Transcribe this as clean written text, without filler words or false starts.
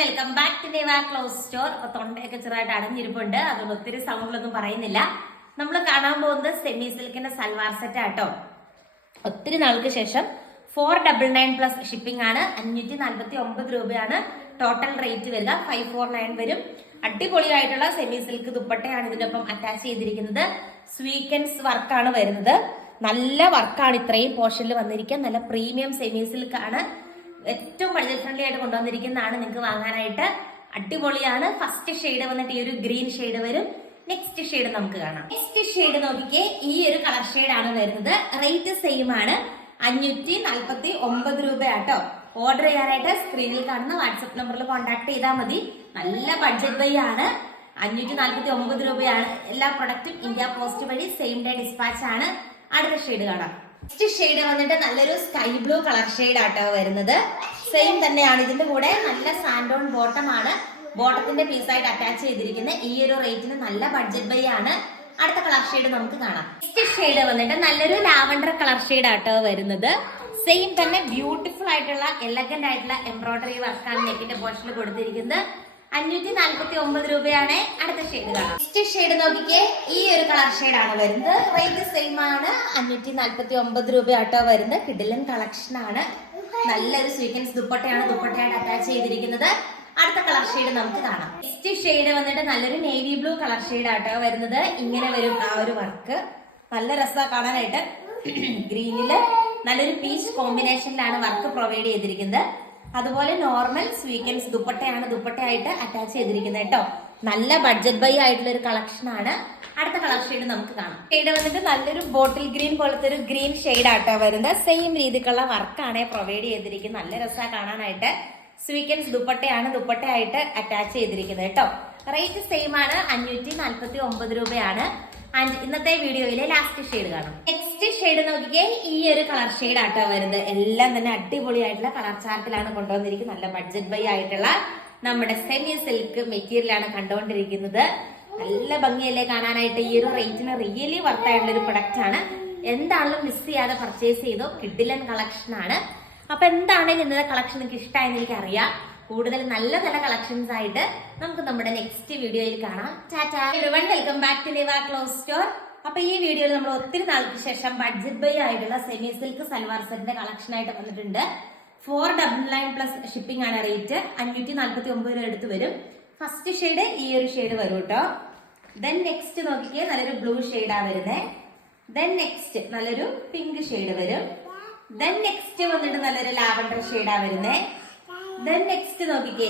Welcome back to Deva clothes store. അപ്പൊ തൊണ്ടയൊക്കെ ചെറുതായിട്ട് അടഞ്ഞിരിപ്പുണ്ട്, അതുകൊണ്ട് ഒത്തിരി സൗണ്ടിലൊന്നും പറയുന്നില്ല. നമ്മൾ കാണാൻ പോകുന്നത് സെമി സിൽക്കിന്റെ സൽവാർ സെറ്റ് ആട്ടോ. ഒത്തിരി നാൾക്ക് ശേഷം 499+ ഷിപ്പിംഗ് ആണ്. 549 രൂപയാണ് ടോട്ടൽ റേറ്റ് വരിക. 549 വരും. അടിപൊളിയായിട്ടുള്ള സെമി സിൽക്ക് ദുപ്പട്ടയാണ് ഇതിനൊപ്പം അറ്റാച്ച് ചെയ്തിരിക്കുന്നത്. സ്വീക്കൻസ് വർക്കാണ് വരുന്നത്. നല്ല വർക്കാണ് ഇത്രയും പോർഷനിൽ വന്നിരിക്കുക. നല്ല പ്രീമിയം സെമി സിൽക്ക് ആണ്. ഏറ്റവും ബഡ്ജറ്റ് ഫ്രണ്ട്ലി ആയിട്ട് കൊണ്ടുവന്നിരിക്കുന്നതാണ് നിങ്ങൾക്ക് വാങ്ങാനായിട്ട്. അടിപൊളിയാണ്. ഫസ്റ്റ് ഷെയ്ഡ് വന്നിട്ട് ഈ ഒരു ഗ്രീൻ ഷെയ്ഡ് വരും. നെക്സ്റ്റ് ഷെയ്ഡ് നമുക്ക് കാണാം. നെക്സ്റ്റ് ഷെയ്ഡ് നോക്കിക്കേ, ഈ ഒരു കളർ ഷെയ്ഡ് ആണ് വരുന്നത്. റേറ്റ് സെയിം ആണ്, 549 രൂപയാട്ടോ. ഓർഡർ ചെയ്യാനായിട്ട് സ്ക്രീനിൽ കാണുന്ന വാട്സപ്പ് നമ്പറിൽ കോൺടാക്ട് ചെയ്താൽ മതി. നല്ല ബഡ്ജറ്റ് ബൈ ആണ്. 549 രൂപയാണ്. എല്ലാ പ്രൊഡക്റ്റും ഇന്ത്യ പോസ്റ്റ് വഴി സെയിം ഡേ ഡിസ്പാച്ച് ആണ്. അടുത്ത ഷെയ്ഡ് കാണാം. നെക്സ്റ്റ് ഷെയ്ഡ് വന്നിട്ട് നല്ലൊരു സ്കൈ ബ്ലൂ കളർ ഷെയ്ഡ് ആട്ടോ വരുന്നത്. സെയിം തന്നെയാണ്. ഇതിന്റെ കൂടെ നല്ല സാൻഡോൺ ബോട്ടം ആണ് ബോട്ടത്തിന്റെ പീസായിട്ട് അറ്റാച്ച് ചെയ്തിരിക്കുന്നത്. ഈ ഒരു റേറ്റിന് നല്ല ബഡ്ജറ്റ് ബൈ ആണ്. അടുത്ത കളർ ഷെയ്ഡ് നമുക്ക് കാണാം. നെക്സ്റ്റ് ഷെയ്ഡ് വന്നിട്ട് നല്ലൊരു ലാവണ്ടർ കളർ ഷെയ്ഡ് ആട്ടോ വരുന്നത്. സെയിം തന്നെ ബ്യൂട്ടിഫുൾ ആയിട്ടുള്ള എലഗന്റ് ആയിട്ടുള്ള എംബ്രോയിഡറി വർക്കാണ് നെക്കിന്റെ പോർഷനിൽ കൊടുത്തിരിക്കുന്നത്. 549 രൂപയാണ്. അടുത്ത ഷെയ്ഡ് കാണാം. നെക്സ്റ്റ് ഷെയ്ഡ് നോക്കിക്കേ, ഈ ഒരു കളർ ഷെയ്ഡ് ആണ് വരുന്നത്. റേറ്റ് സെയിം ആണ്, 549 രൂപയാട്ടോ വരുന്നത്. കിഡിലൻ കളക്ഷൻ ആണ്. നല്ലൊരു സ്വീക്കൻസ് ദുപ്പട്ടയാണ് ദുപ്പട്ടയായിട്ട് അറ്റാച്ച് ചെയ്തിരിക്കുന്നത്. അടുത്ത കളർ ഷെയ്ഡ് നമുക്ക് കാണാം. നെക്സ്റ്റ് ഷെയ്ഡ് വന്നിട്ട് നല്ലൊരു നേവി ബ്ലൂ കളർ ഷെയ്ഡ് ആട്ടോ വരുന്നത്. ഇങ്ങനെ വരും ആ ഒരു വർക്ക്. നല്ല രസമാണ് കാണാനായിട്ട്. ഗ്രീനില് നല്ലൊരു പീച്ച് കോമ്പിനേഷനിലാണ് വർക്ക് പ്രൊവൈഡ് ചെയ്തിരിക്കുന്നത്. അതുപോലെ നോർമൽ സ്വീക്കൻസ് ദുപ്പട്ടയാണ് ദുപ്പട്ടയായിട്ട് അറ്റാച്ച് ചെയ്തിരിക്കുന്നത് കേട്ടോ. നല്ല ബഡ്ജറ്റ് ബൈ ആയിട്ടുള്ള ഒരു കളക്ഷൻ ആണ്. അടുത്ത കളർ ഷെയ്ഡ് നമുക്ക് കാണാം. ഷെയ്ഡ് വന്നിട്ട് നല്ലൊരു ബോട്ടിൽ ഗ്രീൻ പോലത്തെ ഒരു ഗ്രീൻ ഷെയ്ഡ് ആട്ടോ വരുന്നത്. സെയിം രീതിക്കുള്ള വർക്കാണ് പ്രൊവൈഡ് ചെയ്തിരിക്കുന്നത്. നല്ല രസമാണ് കാണാനായിട്ട്. സ്വീക്കൻസ് ദുപ്പട്ടയാണ് ദുപ്പട്ടയായിട്ട് അറ്റാച്ച് ചെയ്തിരിക്കുന്നത് കേട്ടോ. റേറ്റ് സെയിം ആണ്, 549 രൂപയാണ്. ആൻഡ് ഇന്നത്തെ വീഡിയോയിലെ ലാസ്റ്റ് ഷെയ്ഡ് കാണാം. നെക്സ്റ്റ് ഷെയ്ഡ് നോക്കിക്കേ, ഈ ഒരു കളർ ഷെയ്ഡ് ആട്ടോ വരുന്നത്. എല്ലാം തന്നെ അടിപൊളിയായിട്ടുള്ള കളർ ചാർട്ടിലാണ് കൊണ്ടുവന്നിരിക്കുന്നത്. നല്ല ബഡ്ജറ്റ് ബൈ ആയിട്ടുള്ള നമ്മുടെ സെമി സിൽക്ക് മെറ്റീരിയൽ ആണ് കണ്ടുകൊണ്ടിരിക്കുന്നത്. നല്ല ഭംഗിയല്ലേ കാണാനായിട്ട്. ഈ ഒരു റേറ്റിന് റിയലി വർത്ത് ആയിട്ടുള്ള ഒരു പ്രൊഡക്റ്റ് ആണ്. എന്താണെങ്കിലും മിസ് ചെയ്യാതെ പർച്ചേസ് ചെയ്തോ. കിഡിലൻ കളക്ഷൻ ആണ്. അപ്പൊ എന്താണെങ്കിലും ഇന്നത്തെ കളക്ഷൻ നിങ്ങൾക്ക് ഇഷ്ടമായെന്ന് എനിക്കറിയാം. കൂടുതൽ നല്ല നല്ല കളക്ഷൻസ് ആയിട്ട് നമുക്ക് നമ്മുടെ നെക്സ്റ്റ് വീഡിയോയിൽ കാണാം. Tata everyone, welcome back to Deva clothes store. അപ്പൊ ഈ വീഡിയോയിൽ നമ്മൾ ഒത്തിരി നാൾക്ക് ശേഷം ബഡ്ജറ്റ് ബൈ ആയിട്ടുള്ള സെമി സിൽക്ക് സൽവാർ സെറ്റിന്റെ കളക്ഷൻ ആയിട്ട് വന്നിട്ടുണ്ട്. 499+ ഷിപ്പിംഗ് ആണ് റേറ്റ്. 549 രൂപ എടുത്ത് വരും. ഫസ്റ്റ് ഷെയ്ഡ് ഈ ഒരു ഷെയ്ഡ് വരും കേട്ടോ. ദെൻ നെക്സ്റ്റ് നോക്കിക്കേ, നല്ലൊരു ബ്ലൂ ഷെയ്ഡാ വരുന്നത്. ദെൻ നെക്സ്റ്റ് നല്ലൊരു പിങ്ക് ഷെയ്ഡ് വരും. ദെൻ നെക്സ്റ്റ് വന്നിട്ട് നല്ലൊരു ലാവണ്ടർ ഷെയ്ഡാ വരുന്നത്. ദെൻ നെക്സ്റ്റ് നോക്കിക്കേ,